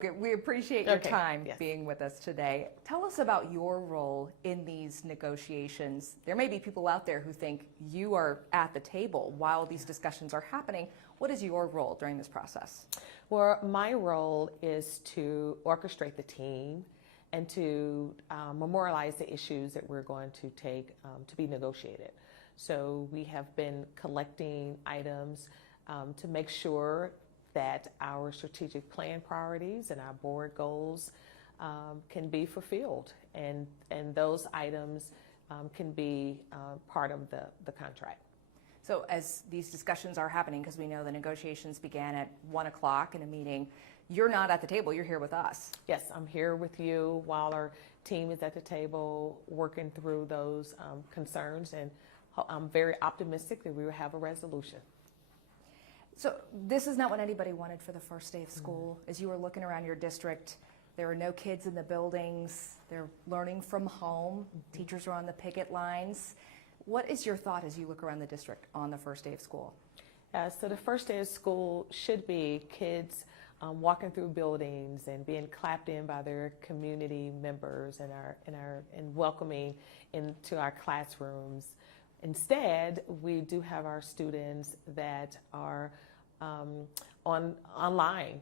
We appreciate your time Yes. being with us today. Tell us about your role in these negotiations. There may be people out there who think you are at the table while these discussions are happening. What is your role during this process? Well, my role is to orchestrate the team and to memorialize the issues that we're going to take to be negotiated. So we have been collecting items to make sure that our strategic plan priorities and our board goals can be fulfilled, and those items can be part of the contract. So as these discussions are happening, because we know the negotiations began at 1 o'clock in a meeting, you're not at the table, you're here with us. Yes, I'm here with you while our team is at the table working through those concerns, and I'm very optimistic that we will have a resolution. So this is not what anybody wanted for the first day of school. As you were looking around your district, there were no kids in the buildings. They're learning from home. Teachers are on the picket lines. What is your thought as you look around the district on the first day of school? So the first day of school should be kids walking through buildings and being clapped in by their community members and welcoming into our classrooms. Instead, we do have our students that are online.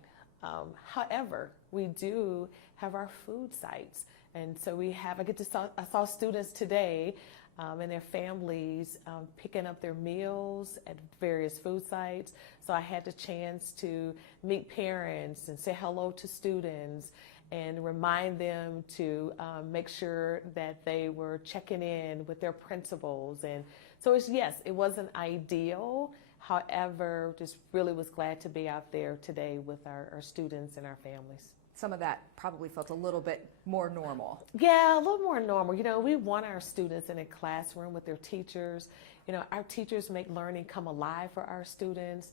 However, we do have our food sites, and so I saw students today and their families picking up their meals at various food sites. So I had the chance to meet parents and say hello to students and remind them to make sure that they were checking in with their principals. And so it wasn't ideal. However, just really was glad to be out there today with our students and our families. Some of that probably felt a little bit more normal. Yeah, a little more normal. You know, we want our students in a classroom with their teachers. You know, our teachers make learning come alive for our students,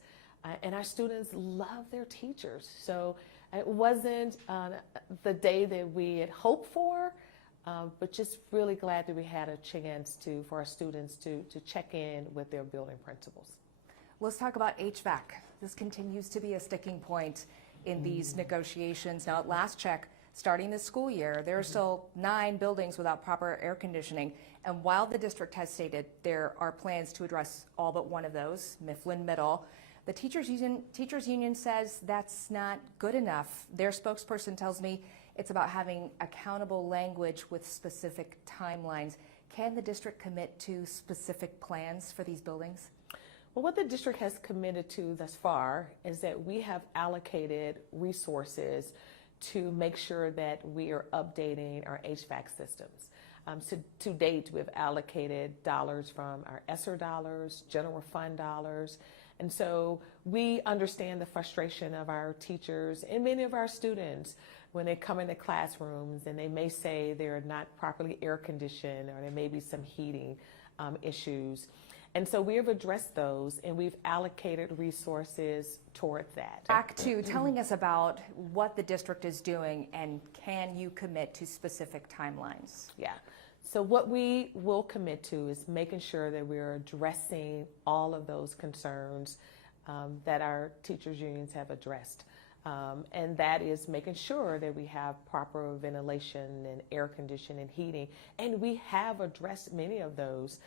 and our students love their teachers. So it wasn't the day that we had hoped for, but just really glad that we had a chance for our students to check in with their building principals. Let's talk about HVAC. This continues to be a sticking point in these negotiations. Now, at last check, starting this school year, there are still 9 buildings without proper air conditioning. And while the district has stated there are plans to address all but one of those, Mifflin Middle, the teachers union says that's not good enough. Their spokesperson tells me it's about having accountable language with specific timelines. Can the district commit to specific plans for these buildings? Well, what the district has committed to thus far is that we have allocated resources to make sure that we are updating our HVAC systems. So to date, we've allocated dollars from our ESSER dollars, general fund dollars, and so we understand the frustration of our teachers and many of our students when they come into classrooms and they may say they're not properly air conditioned or there may be some heating issues. And so we have addressed those, and we've allocated resources toward that. Back to telling us about what the district is doing, and can you commit to specific timelines? Yeah. So what we will commit to is making sure that we're addressing all of those concerns that our teachers unions have addressed. And that is making sure that we have proper ventilation and air conditioning and heating. And we have addressed many of those.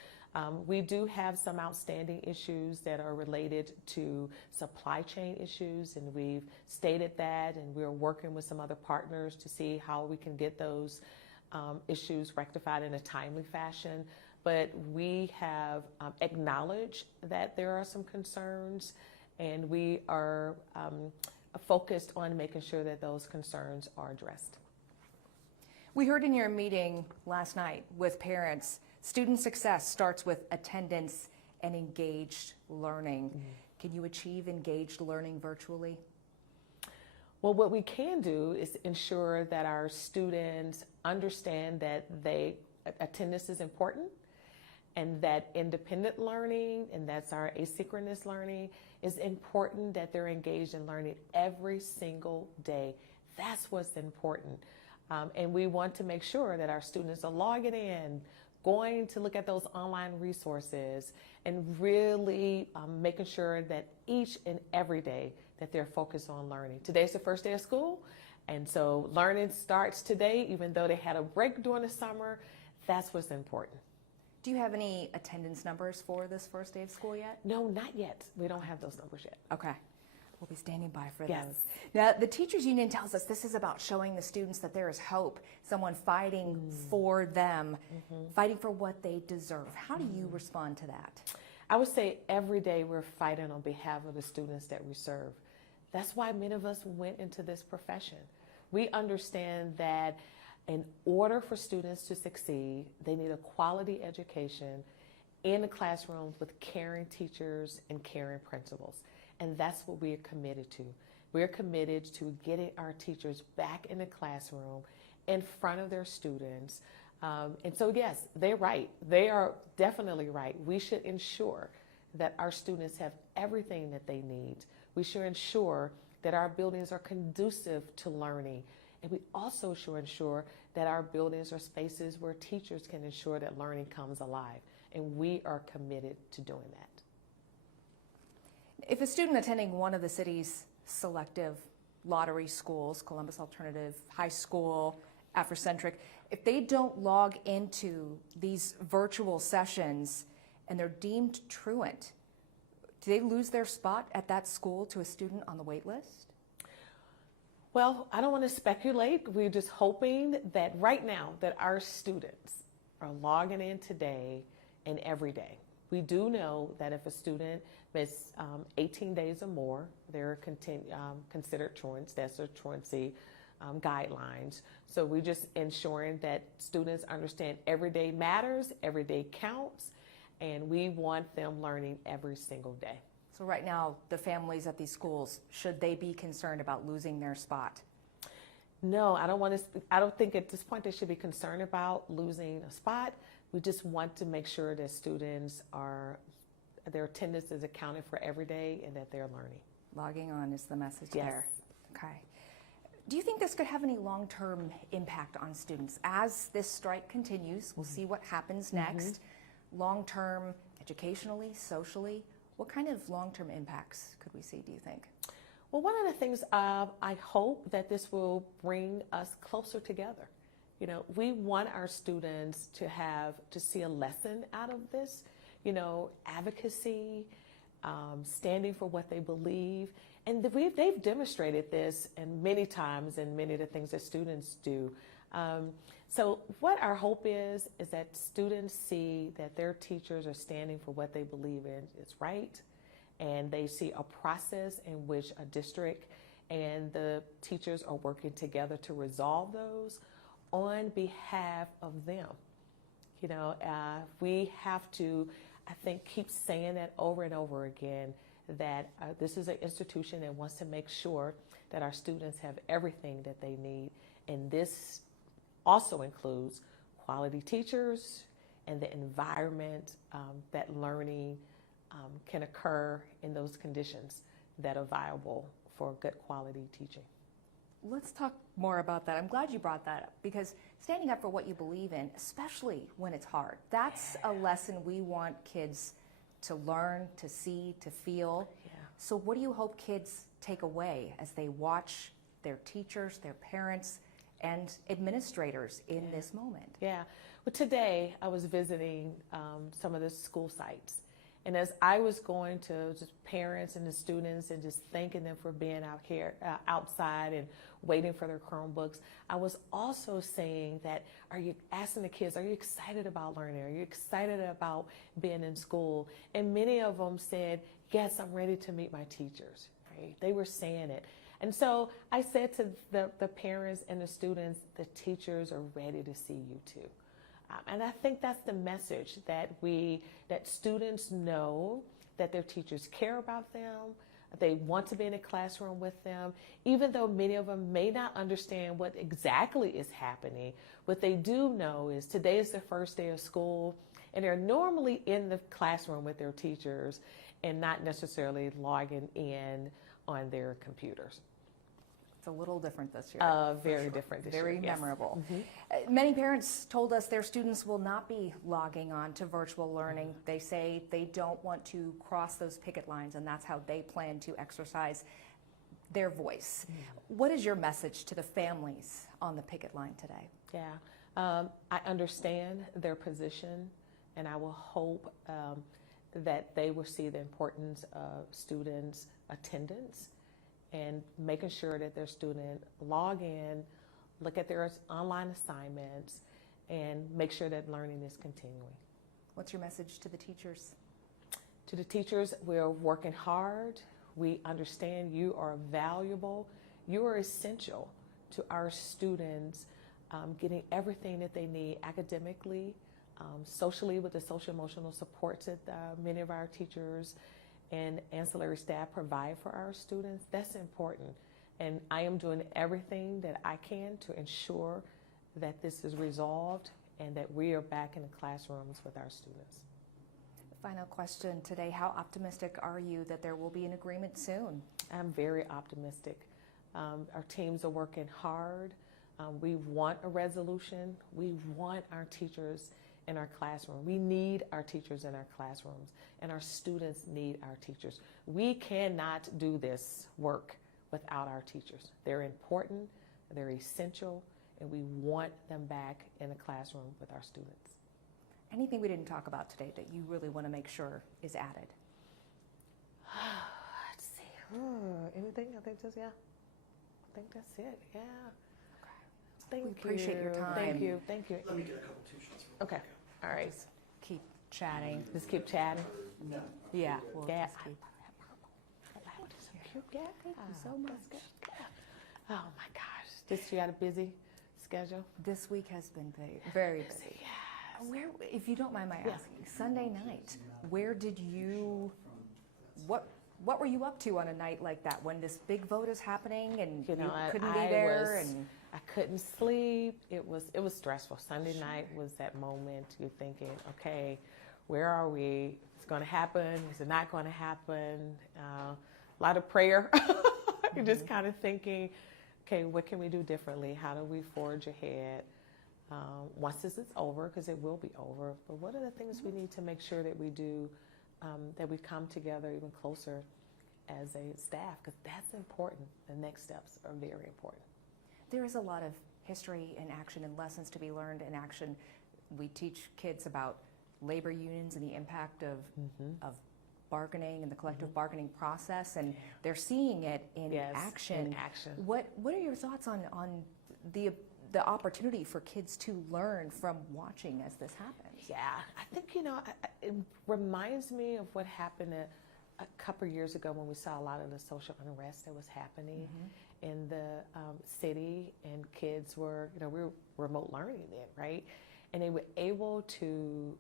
We do have some outstanding issues that are related to supply chain issues, and we've stated that, and we're working with some other partners to see how we can get those issues rectified in a timely fashion. But we have acknowledged that there are some concerns, and we are focused on making sure that those concerns are addressed. We heard in your meeting last night with parents, student success starts with attendance and engaged learning. Can you achieve engaged learning virtually? Well, what we can do is ensure that our students understand that attendance is important, and that independent learning, and that's our asynchronous learning, is important, that they're engaged in learning every single day. That's what's important. And we want to make sure that our students are logging in, going to look at those online resources, and really making sure that each and every day that they're focused on learning. Today's the first day of school, And so learning starts today, even though they had a break during the summer. That's what's important. Do you have any attendance numbers for this first day of school yet? No, not yet. We don't have those numbers yet. Okay. We'll be standing by for Yes. those. Now, the teachers union tells us this is about showing the students that there is hope, someone fighting for them, fighting for what they deserve. How do you respond to that? I would say every day we're fighting on behalf of the students that we serve. That's why many of us went into this profession. We understand that in order for students to succeed, they need a quality education in the classrooms with caring teachers and caring principals. And that's what we are committed to. We're committed to getting our teachers back in the classroom in front of their students. And so, yes, they're right. They are definitely right. We should ensure that our students have everything that they need. We should ensure that our buildings are conducive to learning. And we also should ensure that our buildings are spaces where teachers can ensure that learning comes alive. And we are committed to doing that. If a student attending one of the city's selective lottery schools, Columbus Alternative, High School, Afrocentric, if they don't log into these virtual sessions and they're deemed truant, do they lose their spot at that school to a student on the wait list? Well, I don't want to speculate. We're just hoping that right now that our students are logging in today and every day. We do know that if a student missed 18 days or more, they're considered truants. That's their truancy guidelines. So we're just ensuring that students understand every day matters, every day counts, and we want them learning every single day. So right now, the families at these schools, should they be concerned about losing their spot? No, I don't think at this point they should be concerned about losing a spot. We just want to make sure that students their attendance is accounted for every day and that they're learning. Logging on is the message Yes. there. Okay. Do you think this could have any long-term impact on students? As this strike continues, we'll see what happens next. Long-term, educationally, socially, what kind of long-term impacts could we see, do you think? Well, one of the things I hope that this will bring us closer together. You know, we want our students to see a lesson out of this, you know, advocacy, standing for what they believe. And they've demonstrated this and many times in many of the things that students do. So what our hope is that students see that their teachers are standing for what they believe in is right. And they see a process in which a district and the teachers are working together to resolve those on behalf of them. You know, we have to, I think, keep saying that over and over again, that this is an institution that wants to make sure that our students have everything that they need. And this also includes quality teachers and the environment that learning can occur in those conditions that are viable for good quality teaching. Let's talk more about that. I'm glad you brought that up, because standing up for what you believe in, especially when it's hard, that's a lesson we want kids to learn, to see, to feel. Yeah. So what do you hope kids take away as they watch their teachers, their parents, and administrators in this moment? Yeah. Well, today I was visiting some of the school sites. And as I was going to just parents and the students and just thanking them for being out here, outside and waiting for their Chromebooks, I was also saying that, asking the kids, are you excited about learning? Are you excited about being in school? And many of them said, yes, I'm ready to meet my teachers, right? They were saying it. And so I said to the parents and the students, the teachers are ready to see you too. And I think that's the message, that students know that their teachers care about them. They want to be in a classroom with them, even though many of them may not understand what exactly is happening. What they do know is today is their first day of school, and they're normally in the classroom with their teachers and not necessarily logging in on their computers. It's a little different this year. Very different this year. Very yes. memorable. Many parents told us their students will not be logging on to virtual learning. They say they don't want to cross those picket lines, and that's how they plan to exercise their voice. What is your message to the families on the picket line today? Yeah, I understand their position, and I will hope that they will see the importance of students' attendance and making sure that their student log in, look at their online assignments, and make sure that learning is continuing. What's your message to the teachers? To the teachers, we're working hard. We understand you are valuable. You are essential to our students getting everything that they need academically, socially with the social emotional supports that many of our teachers and ancillary staff provide for our students. That's important. And I am doing everything that I can to ensure that this is resolved and that we are back in the classrooms with our students. Final question today. How optimistic are you that there will be an agreement soon? I'm very optimistic. Our teams are working hard. We want a resolution. We want our teachers in our classroom. We need our teachers in our classrooms, and our students need our teachers. We cannot do this work without our teachers. They're important, they're essential, and we want them back in the classroom with our students. Anything we didn't talk about today that you really want to make sure is added? Let's see. Anything? I think that's it. Yeah. Okay. Thank We you. appreciate your time. Thank you. Thank you. Let me get a couple two shots. Okay. All right. Keep chatting. Just keep chatting. No. Yeah. We'll Yeah. just keep. Yeah. Thank you so much. Oh my gosh. This you got a busy schedule? This week has been very busy. Yes. Where, if you don't mind my Yeah. asking, Sunday night, where did you, what were you up to on a night like that when this big vote is happening and you couldn't be there? I couldn't sleep. It was stressful. Sunday night was that moment you're thinking, okay, where are we? It's going to happen. Is it not going to happen? A lot of prayer. You're just kind of thinking, okay, what can we do differently? How do we forge ahead? Once this is over, because it will be over, but what are the things we need to make sure that we do, that we come together even closer as a staff, because that's important. The next steps are very important. There is a lot of history in action and lessons to be learned in action. We teach kids about labor unions and the impact of bargaining and the collective bargaining process, and they're seeing it in action. In action. What are your thoughts on the opportunity for kids to learn from watching as this happens? Yeah, I think, it reminds me of what happened a couple years ago when we saw a lot of the social unrest that was happening in the city, and kids were, we were remote learning then, right? And they were able to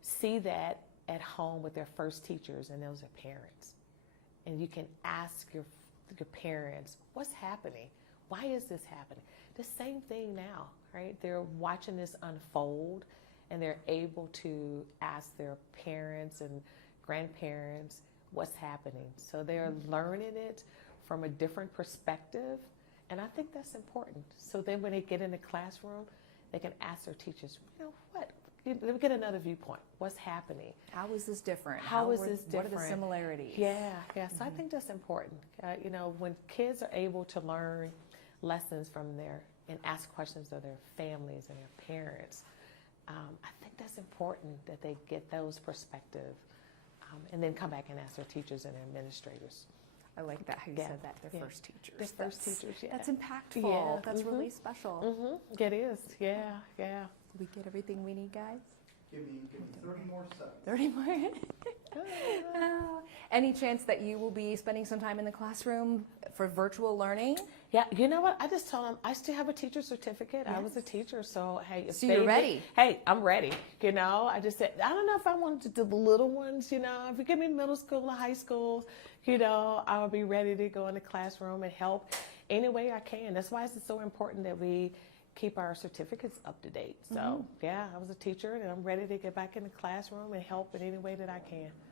see that at home with their first teachers, and those are parents. And you can ask your parents, what's happening? Why is this happening? The same thing now, right? They're watching this unfold, and they're able to ask their parents and grandparents what's happening. So they're learning it from a different perspective, and I think that's important. So then when they get in the classroom, they can ask their teachers, what? Let me get another viewpoint. What's happening? How is this different? How is this different? What are the similarities? Yeah. So I think that's important. When kids are able to learn lessons from and ask questions of their families and their parents, I think that's important that they get those perspectives, and then come back and ask their teachers and their administrators. I like that, how you said that, their first teachers. Their first teachers, yeah. That's impactful. Yeah. That's really special. It is, yeah. We get everything we need, guys? Give me 30 more seconds. 30 more? Any chance that you will be spending some time in the classroom for virtual learning? Yeah, you know what? I just told them I still have a teacher certificate. Yes. I was a teacher, so hey. So you're ready? Hey, I'm ready. I just said, I don't know if I wanted to do the little ones, If you give me middle school or high school, I'll be ready to go in the classroom and help any way I can. That's why it's so important that we keep our certificates up to date. So, yeah, I was a teacher, and I'm ready to get back in the classroom and help in any way that I can.